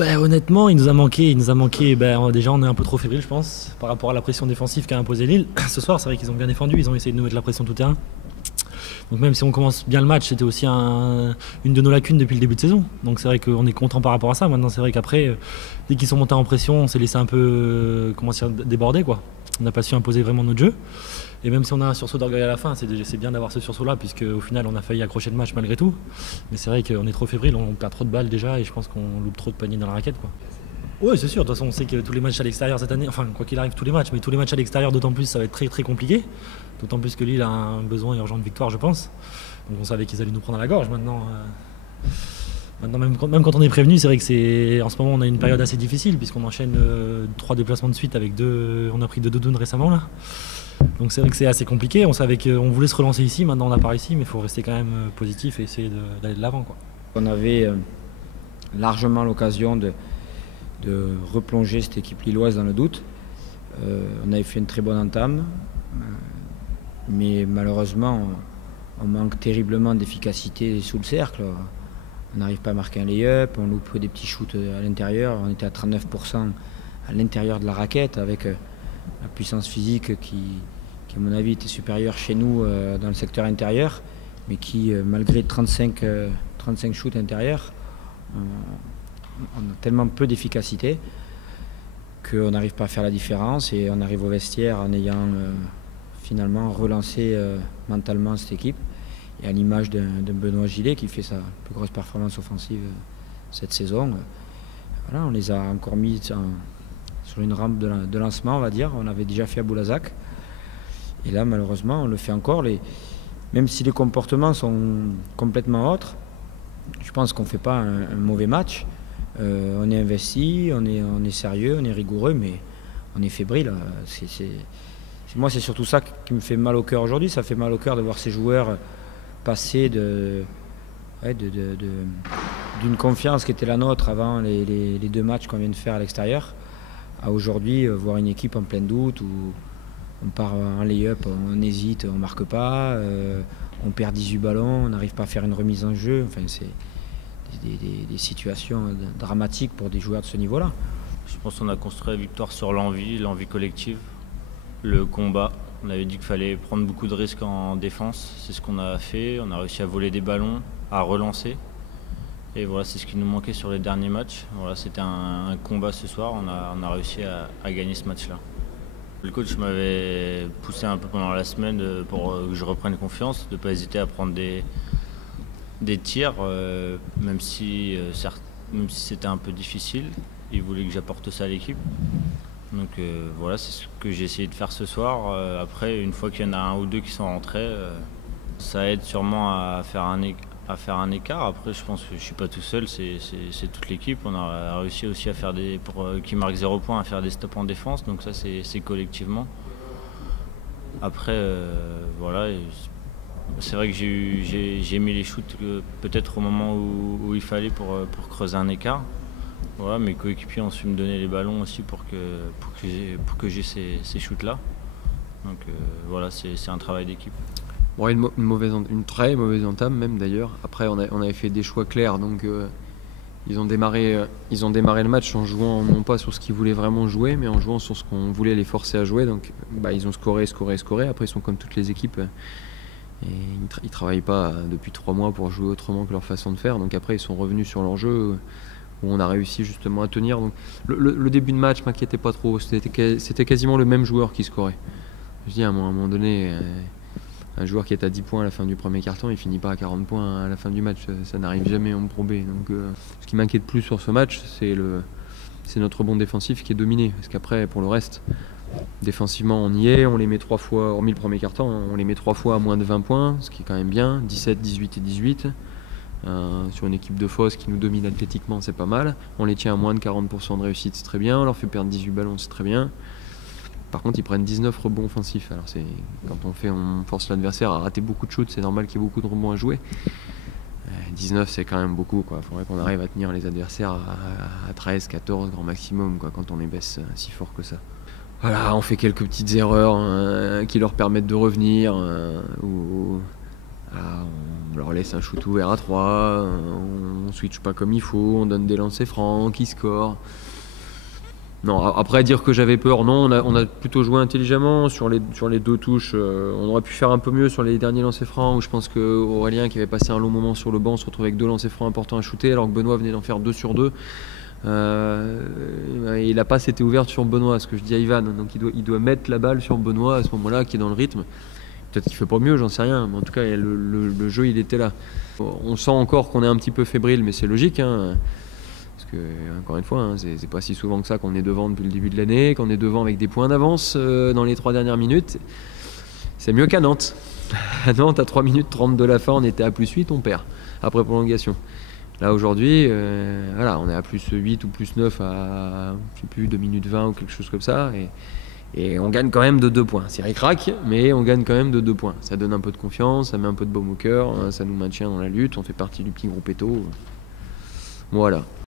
Honnêtement, il nous a manqué. Déjà, on est un peu trop fébrile, je pense, par rapport à la pression défensive qu'a imposé Lille. Ce soir, c'est vrai qu'ils ont bien défendu, ils ont essayé de nous mettre la pression tout terrain. Donc même si on commence bien le match, c'était aussi une de nos lacunes depuis le début de saison. Donc c'est vrai qu'on est content par rapport à ça. Maintenant, c'est vrai qu'après, dès qu'ils sont montés en pression, on s'est laissé un peu déborder, quoi. On n'a pas su imposer vraiment notre jeu. Et même si on a un sursaut d'orgueil à la fin, c'est bien d'avoir ce sursaut-là, puisque au final, on a failli accrocher le match malgré tout. Mais c'est vrai qu'on est trop fébrile, on perd trop de balles déjà, et je pense qu'on loupe trop de paniers dans la raquette, quoi. Oui, c'est sûr. De toute façon, on sait que tous les matchs à l'extérieur cette année, enfin, quoi qu'il arrive, tous les matchs, mais tous les matchs à l'extérieur, d'autant plus, ça va être très très compliqué. D'autant plus que Lille a un besoin urgent de victoire, je pense. Donc on savait qu'ils allaient nous prendre à la gorge. Maintenant, même quand on est prévenu, c'est vrai que en ce moment, on a une période assez difficile, puisqu'on enchaîne 3 déplacements de suite avec on a pris 2 doudounes récemment là. Donc c'est vrai que c'est assez compliqué. On savait qu'on voulait se relancer ici, maintenant on n'a pas réussi, mais il faut rester quand même positif et essayer d'aller de l'avant, quoi. On avait largement l'occasion de replonger cette équipe lilloise dans le doute. On avait fait une très bonne entame, mais malheureusement on manque terriblement d'efficacité sous le cercle. On n'arrive pas à marquer un lay-up, on loupe des petits shoots à l'intérieur. On était à 39% à l'intérieur de la raquette avec la puissance physique qui à mon avis était supérieure chez nous dans le secteur intérieur, mais qui malgré 35 shoots intérieurs, on a tellement peu d'efficacité qu'on n'arrive pas à faire la différence et on arrive au vestiaire en ayant finalement relancé mentalement cette équipe. Et à l'image d'un Benoît Gillet qui fait sa plus grosse performance offensive cette saison, voilà, on les a encore mis sur une rampe de lancement, on va dire. On avait déjà fait à Boulazac. Et là, malheureusement, on le fait encore. Même si les comportements sont complètement autres, je pense qu'on ne fait pas un mauvais match. On est investi, on est sérieux, on est rigoureux, mais on est fébrile. Moi, c'est surtout ça qui me fait mal au cœur aujourd'hui. Ça fait mal au cœur de voir ces joueurs passer d'une confiance qui était la nôtre avant les 2 matchs qu'on vient de faire à l'extérieur, à aujourd'hui voir une équipe en plein doute où on part en lay-up, on hésite, on ne marque pas, on perd 18 ballons, on n'arrive pas à faire une remise en jeu. Enfin, c'est des situations dramatiques pour des joueurs de ce niveau-là. Je pense qu'on a construit la victoire sur l'envie collective, le combat. On avait dit qu'il fallait prendre beaucoup de risques en défense, c'est ce qu'on a fait. On a réussi à voler des ballons, à relancer. Et voilà, c'est ce qui nous manquait sur les derniers matchs. Voilà, c'était un combat ce soir, on a réussi à gagner ce match-là. Le coach m'avait poussé un peu pendant la semaine pour que je reprenne confiance, de ne pas hésiter à prendre des tirs, même si c'était un peu difficile. Il voulait que j'apporte ça à l'équipe. Donc voilà, c'est ce que j'ai essayé de faire ce soir. Après, une fois qu'il y en a un ou deux qui sont rentrés, ça aide sûrement à faire un écart. Après, je pense que je ne suis pas tout seul, c'est toute l'équipe. On a réussi aussi à faire qui marque 0 points, à faire des stops en défense. Donc ça, c'est collectivement. Après, voilà. C'est vrai que j'ai mis les shoots peut-être au moment où il fallait pour creuser un écart. Voilà, mes coéquipiers ont su me donner les ballons aussi pour que j'ai ces shoots-là. Donc voilà, c'est un travail d'équipe. Bon, une très mauvaise entame même d'ailleurs. Après, on avait fait des choix clairs, donc ils ont démarré le match en jouant non pas sur ce qu'ils voulaient vraiment jouer, mais en jouant sur ce qu'on voulait les forcer à jouer. Donc ils ont scoré. Après, ils sont comme toutes les équipes. Et ils travaillent pas depuis 3 mois pour jouer autrement que leur façon de faire. Donc après, ils sont revenus sur leur jeu où on a réussi justement à tenir. Donc, le début de match m'inquiétait pas trop. C'était quasiment le même joueur qui scorait. Je dis à un moment donné, un joueur qui est à 10 points à la fin du premier quart-temps, il finit pas à 40 points à la fin du match. Ça n'arrive jamais en Pro B. Donc, ce qui m'inquiète plus sur ce match, c'est notre rebond défensif qui est dominé. Parce qu'après, pour le reste, défensivement, on y est. On les met 3 fois, hormis le premier quart-temps, on les met 3 fois à moins de 20 points, ce qui est quand même bien. 17, 18 et 18. Sur une équipe de Foss qui nous domine athlétiquement, c'est pas mal. On les tient à moins de 40% de réussite, c'est très bien. On leur fait perdre 18 ballons, c'est très bien. Par contre, ils prennent 19 rebonds offensifs. Alors quand on force l'adversaire à rater beaucoup de shoots, c'est normal qu'il y ait beaucoup de rebonds à jouer. 19, c'est quand même beaucoup, quoi. Faudrait qu'on arrive à tenir les adversaires à 13, 14 grand maximum, quoi, quand on les baisse si fort que ça. Voilà, on fait quelques petites erreurs qui leur permettent de revenir. On leur laisse un shoot ouvert à 3, on switch pas comme il faut, on donne des lancers francs, qui score. Non, après dire que j'avais peur, non, on a plutôt joué intelligemment sur les deux touches. On aurait pu faire un peu mieux sur les derniers lancers francs où je pense que Aurélien, qui avait passé un long moment sur le banc, se retrouve avec 2 lancers francs importants à shooter alors que Benoît venait d'en faire 2 sur 2. Et la passe était ouverte sur Benoît, ce que je dis à Ivan, donc il doit mettre la balle sur Benoît à ce moment-là qui est dans le rythme. Peut-être qu'il fait pas mieux, j'en sais rien, mais en tout cas le jeu il était là. On sent encore qu'on est un petit peu fébrile, mais c'est logique, hein. Parce que, encore une fois, hein, c'est pas si souvent que ça qu'on est devant depuis le début de l'année, qu'on est devant avec des points d'avance dans les 3 dernières minutes. C'est mieux qu'à Nantes. À Nantes, à 3 minutes 30 de la fin, on était à +8, on perd, après prolongation. Là, aujourd'hui, voilà, on est à +8 ou +9 à, je sais plus, 2 minutes 20 ou quelque chose comme ça. Et on gagne quand même de 2 points. C'est ric-rac, mais on gagne quand même de 2 points. Ça donne un peu de confiance, ça met un peu de baume au cœur, ça nous maintient dans la lutte, on fait partie du petit groupe Eto. Voilà.